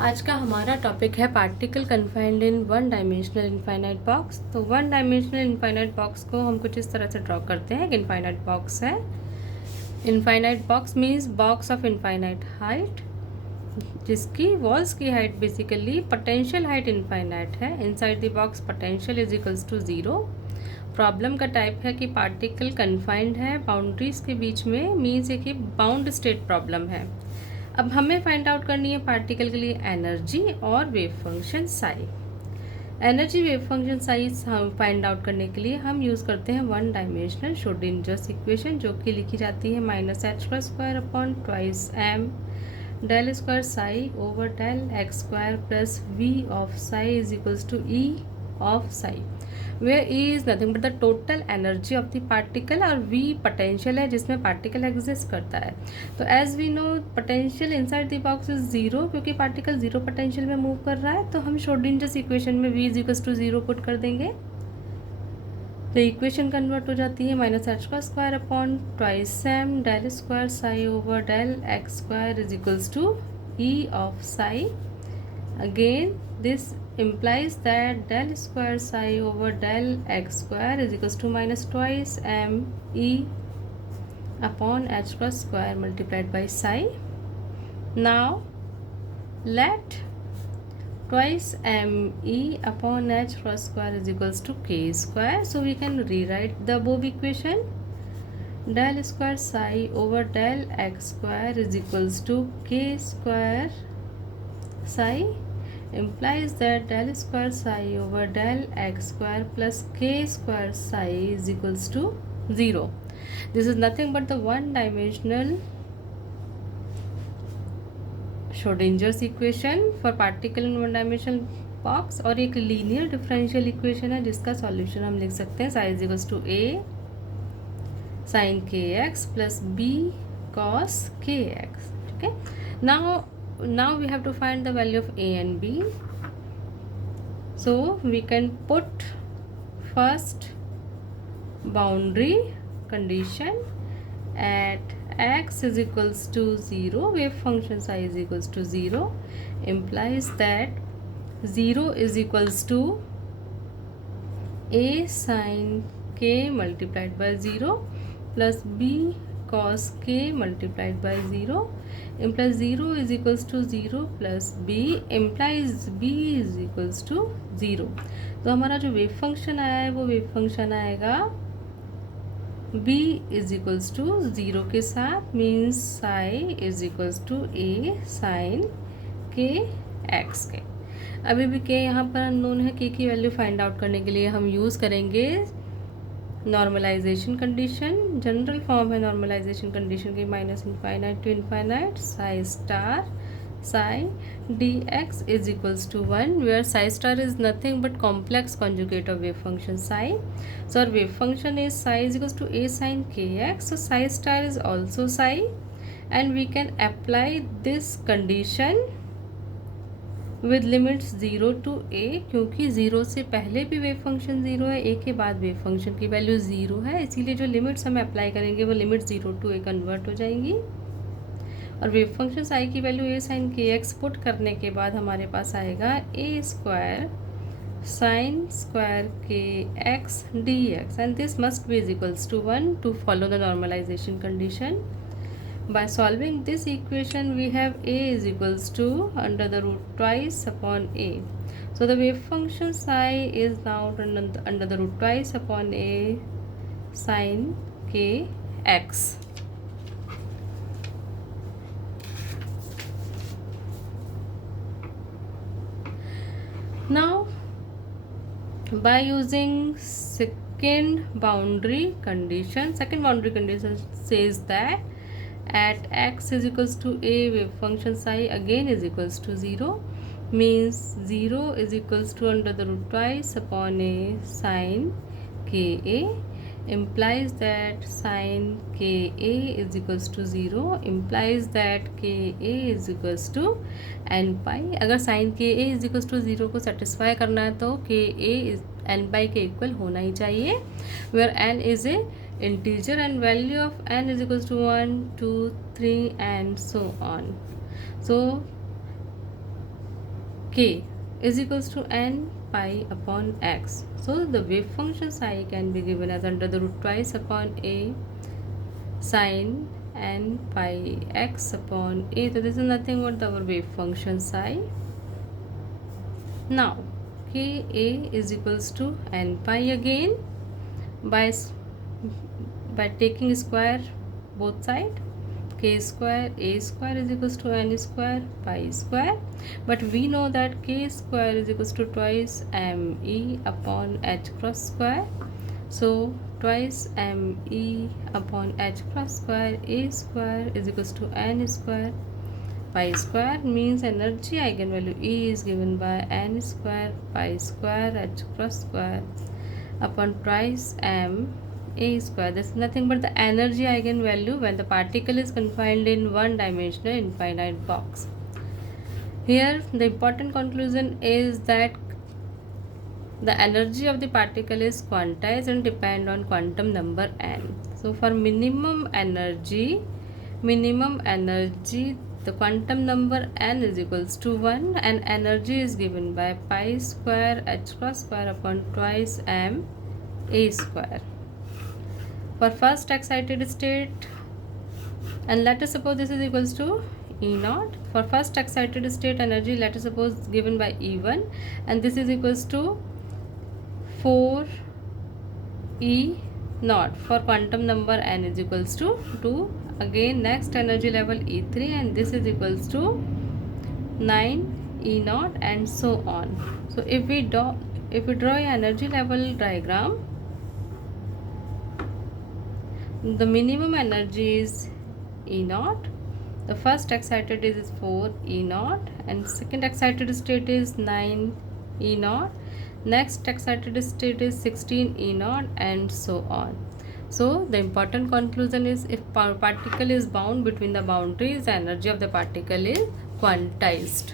आज का हमारा टॉपिक है particle confined in one dimensional infinite box. तो वन डायमेंशनल इनफाइनाइट बॉक्स को हम कुछ इस तरह से ड्रॉ करते हैं कि इनफाइनाइट बॉक्स है। Infinite box means box of infinite height, जिसकी वॉल्स की height basically potential height infinite है। Inside the box potential is equals to zero. Problem का टाइप है कि पार्टिकल कन्फाइंड है बाउंड्रीज के बीच में, मीन्स ये कि बाउंड स्टेट प्रॉब्लम है। अब हमें फाइंड आउट करनी है पार्टिकल के लिए एनर्जी और wave function Sai. Energy wave function Sai find out करने के लिए हम यूज़ करते हैं वन डायमेंशनल श्रोडिंजर्स इक्वेशन, जो कि लिखी जाती है -h² upon twice m del square psi over del x square plus v of psi is equals to e of psi, where E is nothing but the total energy of the particle और V potential है जिसमें particle exist करता है। तो as we know potential inside the box is zero, क्योंकि particle zero potential में move कर रहा है, तो हम श्रोडिंजर्स इक्वेशन में V is equals to zero put कर देंगे। तो इक्वेशन कन्वर्ट हो जाती है -h² upon twice m del square psi over del x square is equals to E of psi. Again, this implies that del square psi over del x square is equals to minus twice m e upon h plus square multiplied by psi. Now, let twice m e upon h plus square is equals to k square. So, we can rewrite the above equation. Del square psi over del x square is equals to k square psi, implies that del square psi over del x square plus k square psi is equals to 0. This is nothing but the one dimensional Schrodinger's equation for particle in one dimensional box, और एक linear differential equation है जिसका solution हम लिख सकते हैं psi is equals to a sin kx plus b cos kx। ठीक है, now we have to find the value of a and b, so we can put first boundary condition at x is equals to 0, wave function psi is equals to 0, implies that 0 is equals to a sin k multiplied by 0 plus b cos k multiplied by 0, implies 0 is equals to 0 plus b, implies b is equals to 0। तो हमारा जो wave function आया है वो wave function आएगा b is equals to 0 के साथ, means psi is equals to a sine के x के। अभी भी k यहाँ पर अननोन है, k की वैल्यू फाइंड आउट करने के लिए हम यूज़ करेंगे नॉर्मलाइजेशन कंडीशन। जनरल फॉर्म है नॉर्मलाइजेशन कंडीशन की minus infinite to infinite psi star psi d x is equals to 1, where psi star is nothing but complex conjugate of wave function psi. So और wave function is psi is equals to a sine के x, so psi star is also psi, and we can apply this condition with limits 0 to a, क्योंकि 0 से पहले भी wave function 0 है, a के बाद wave function की value 0 है, इसीलिए जो लिमिट्स हम अप्लाई करेंगे वो लिमिट 0 टू a कन्वर्ट हो जाएंगी। और वेव फंक्शन साई की वैल्यू a साइन के एक्स पुट करने के बाद हमारे पास आएगा a स्क्वायर साइन स्क्वायर के x d x, and this must be is equals to 1 to follow the normalization condition. By solving this equation, we have a is equals to under the root twice upon a. So the wave function psi is now under the root twice upon a sin k x. Now, by using second boundary condition says that at x is equals to a, wave function psi again is equals to 0, means 0 is equals to under the root twice upon a sin ka, implies that sin ka is equals to 0, implies that ka is equals to n pi। अगर sin ka is equals to 0 को satisfy करना है तो ka is n pi के equal होना ही चाहिए, where n is a integer and value of n is equals to 1, 2, 3 and so on. So k is equals to n pi upon x. So the wave function psi can be given as under the root twice upon a sine n pi x upon a. So this is nothing but our wave function psi. Now ka is equals to n pi again by taking square both side. K square a square is equals to n square pi square, but we know that k square is equals to twice me upon h cross square. So twice me upon h cross square a square is equals to n square pi square, means energy eigenvalue E is given by n square pi square h cross square upon twice m a square. This is nothing but the energy eigenvalue when the particle is confined in one-dimensional infinite box. Here the important conclusion is that the energy of the particle is quantized and depend on quantum number n. So for minimum energy, the quantum number n is equals to 1 and energy is given by pi square h cross square upon twice m a square. For first excited state, and let us suppose this is equals to E naught. For first excited state energy, let us suppose given by E1, and this is equals to 4 E naught. For quantum number n is equals to 2. Again next energy level E3, and this is equals to 9 E naught, and so on. So if we draw an energy level diagram, the minimum energy is E naught. The first excited is 4 E naught, and second excited state is 9 E naught. Next excited state is 16 E naught, and so on. So the important conclusion is, if particle is bound between the boundaries, the energy of the particle is quantized.